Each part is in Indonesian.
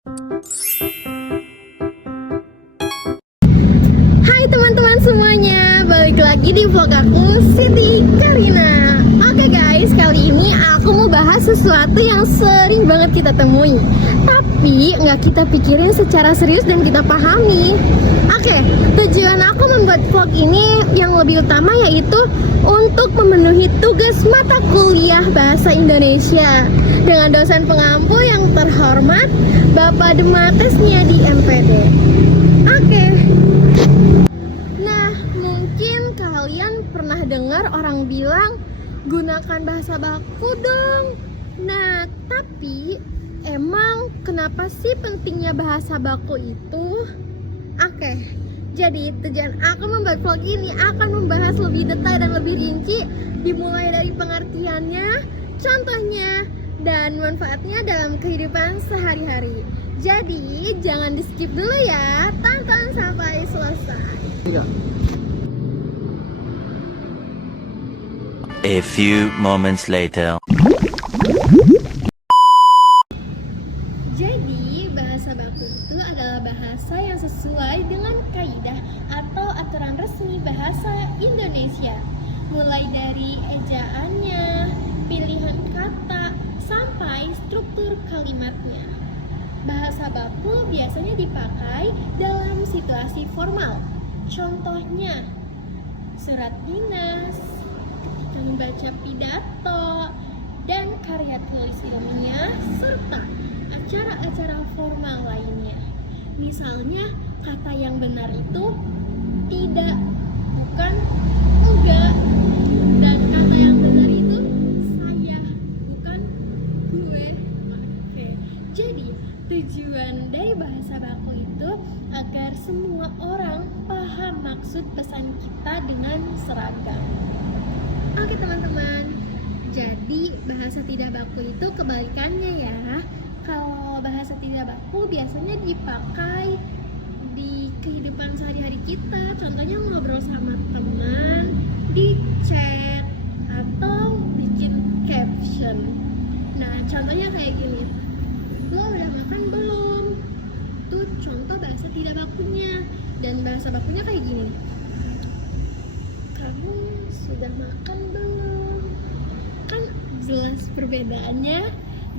Hai teman-teman semuanya, balik lagi di vlog aku, Siti Karina. Oke guys, kali ini aku mau bahas sesuatu yang sering banget kita temui, tapi nggak kita pikirin secara serius dan kita pahami. Oke, tujuan aku membuat vlog ini yang lebih utama yaitu untuk memenuhi tugas mata kuliah Bahasa Indonesia dengan dosen pengampu yang terhormat Bapak Dematesnya di MPD. Oke. Nah, mungkin kalian pernah dengar orang bilang gunakan bahasa baku dong. Nah, tapi emang kenapa sih pentingnya bahasa baku itu? Oke, jadi tujuan aku membuat vlog ini akan membahas lebih detail dan lebih rinci, dimulai dari pengertiannya, contohnya, dan manfaatnya dalam kehidupan sehari-hari. Jadi jangan di skip dulu ya, tonton sampai selesai. A few moments later. Jadi bahasa baku itu adalah bahasa yang sesuai dengan kaidah atau aturan resmi bahasa Indonesia, mulai dari ejaannya, pilihan kata, sampai struktur kalimatnya. Bahasa baku biasanya dipakai dalam situasi formal. Contohnya, surat dinas, ketika membaca pidato, dan karya tulis ilmiah, serta acara-acara formal lainnya. Misalnya, kata yang benar itu tidak, bukan, enggak, dan kata yang benar itu saya, bukan gue. Oke. Jadi, tujuan dari bahasa baku itu agar semua orang paham maksud pesan kita dengan seragam. Oke teman-teman, jadi bahasa tidak baku itu kebalikannya ya. Kalau bahasa tidak baku biasanya dipakai di kehidupan sehari-hari kita. Contohnya ngobrol sama teman, di chat, atau bikin caption. Nah, contohnya kayak gini. Lo udah makan belum? Itu contoh bahasa tidak bakunya. Dan bahasa bakunya kayak gini. Kamu sudah makan belum? Kan jelas perbedaannya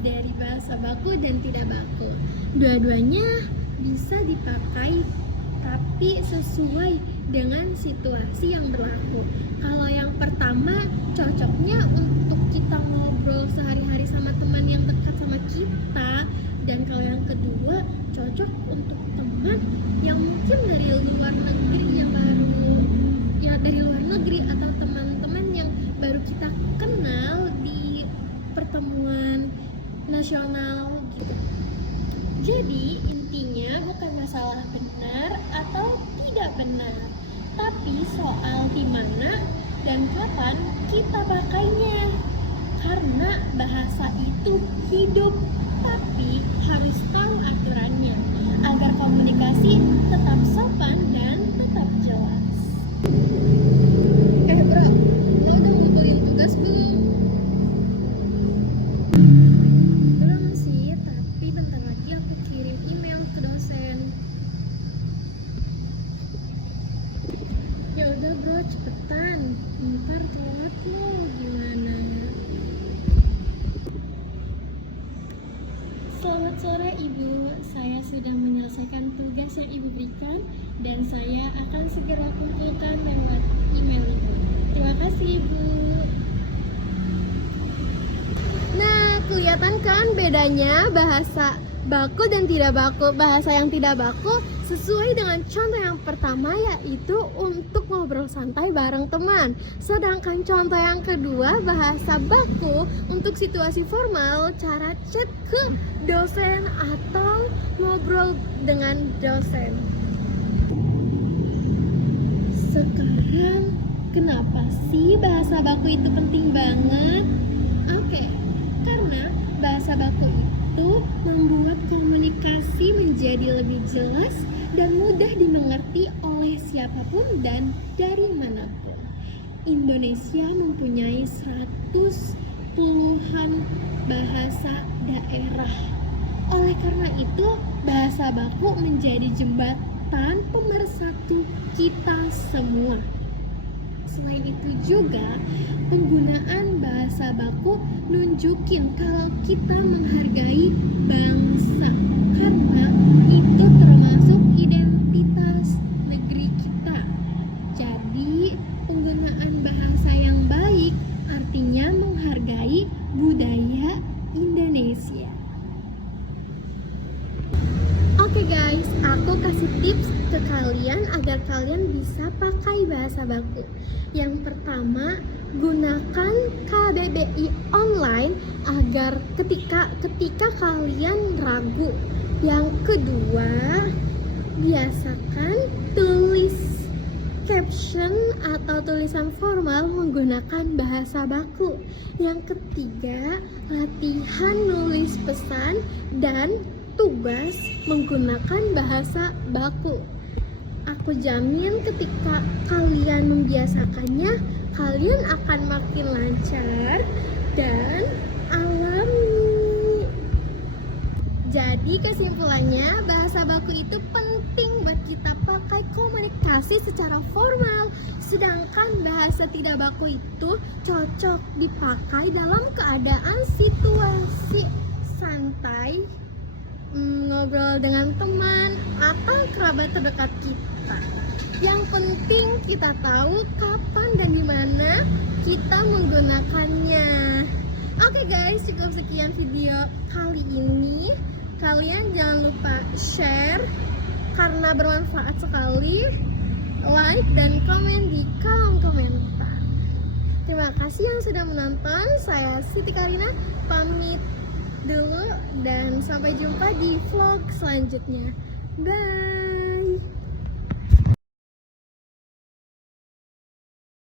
dari bahasa baku dan tidak baku. Dua-duanya bisa dipakai tapi sesuai dengan situasi yang berlaku. Kalau yang pertama cocoknya untuk kita ngobrol sehari-hari sama teman yang dekat sama kita, dan kalau yang kedua cocok untuk teman yang mungkin dari luar negeri yang baru, ya dari luar negeri, atau teman-teman yang baru kita kenal di pertemuan nasional gitu. Jadi intinya bukan masalah benar atau tidak benar, tapi soal di mana dan kapan kita pakainya. Karena bahasa itu hidup, tapi harus tahu aturannya agar komunikasi tetap sopan dan tetap jelas. Bro, lo udah ngumpulin tugas belum? Belum sih, tapi bentar lagi aku kirim email ke dosen. Ya udah bro, cepetan, ntar telat lo gimana? Selamat sore Ibu, saya sudah menyelesaikan tugas yang Ibu berikan dan saya akan segera kumpulkan lewat email Ibu. Terima kasih Ibu. Nah, kelihatan kan bedanya bahasa baku dan tidak baku. Bahasa yang tidak baku sesuai dengan contoh yang pertama, yaitu untuk ngobrol santai bareng teman. Sedangkan contoh yang kedua, bahasa baku untuk situasi formal, cara chat ke dosen atau ngobrol dengan dosen. Sekarang, kenapa sih bahasa baku itu penting banget? Oke, karena bahasa baku itu membuat komunikasi menjadi lebih jelas dan mudah dimengerti oleh siapapun dan dari manapun. Indonesia mempunyai 100 puluhan bahasa daerah. Oleh karena itu, bahasa baku menjadi jembatan pemersatu kita semua. Selain itu juga, penggunaan bahasa baku nunjukin kalau kita menghargai bangsa, karena itu termasuk identitas negeri kita. Jadi, penggunaan bahasa yang baik artinya menghargai budaya Indonesia. Oke guys, aku kasih tips ke kalian agar kalian bisa pakai bahasa baku. Yang pertama, gunakan KBBI online agar ketika kalian ragu. Yang kedua, biasakan tulis caption atau tulisan formal menggunakan bahasa baku. Yang ketiga, latihan nulis pesan dan tugas menggunakan bahasa baku. Aku jamin ketika kalian membiasakannya, kalian akan makin lancar dan alami. Jadi kesimpulannya, bahasa baku itu penting buat kita pakai komunikasi secara formal. Sedangkan bahasa tidak baku itu cocok dipakai dalam keadaan situasi santai, ngobrol dengan teman atau kerabat terdekat kita. Yang penting kita tahu kapan dan di mana kita menggunakannya. Oke guys, cukup sekian video kali ini. Kalian jangan lupa share karena bermanfaat sekali. Like dan komen di kolom komentar. Terima kasih yang sudah menonton. Saya Siti Karina pamit dulu dan sampai jumpa di vlog selanjutnya. Bye.